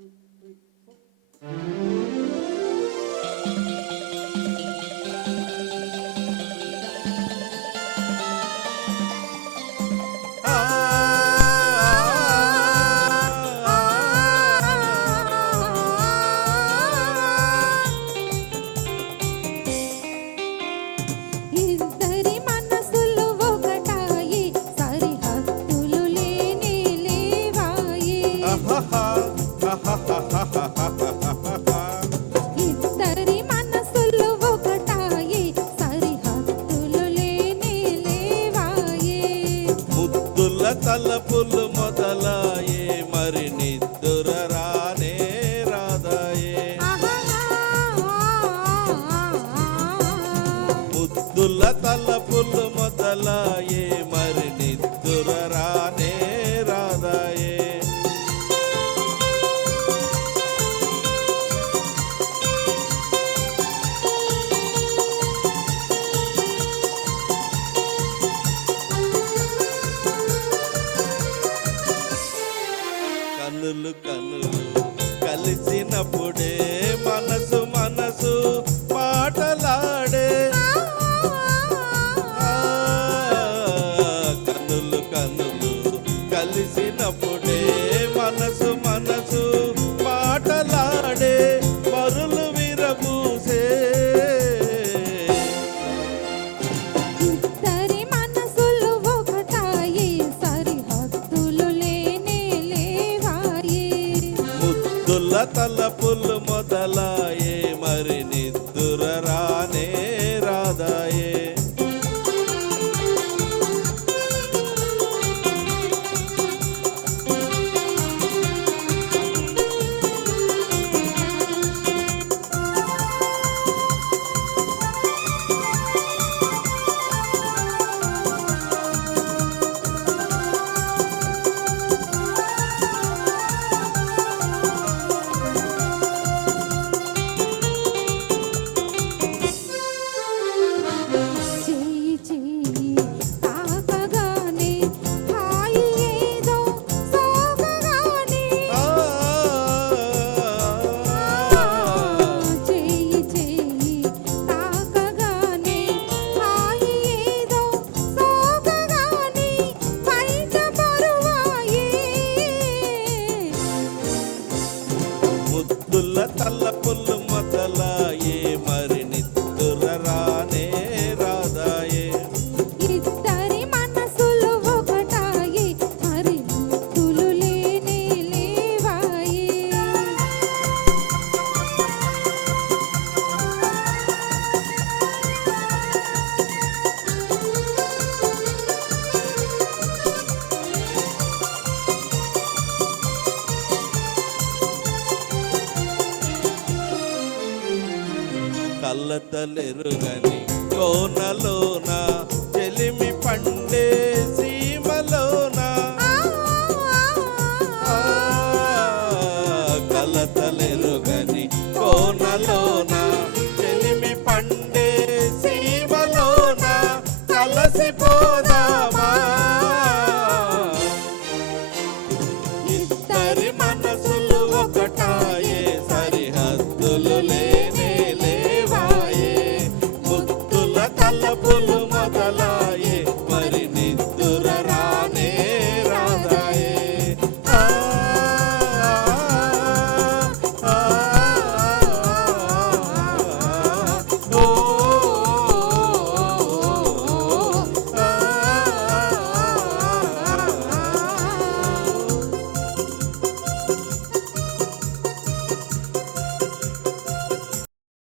Mm-hmm. తలపులు మొదలాయే మరి మనసు మనసు పాటలాడే మరులు విరబూసే. ఇద్దరి మనసులు ఒకటాయి సరిహద్దులు లేనే లేవాయి. ముద్దుల తలపులు మొదలా కొలతలెరుగని కోనలోన చెలిమి పండే సీమలోన. కలతలెరుగని కోనలోన చెలిమి పండే సీమలోన కలసిపోన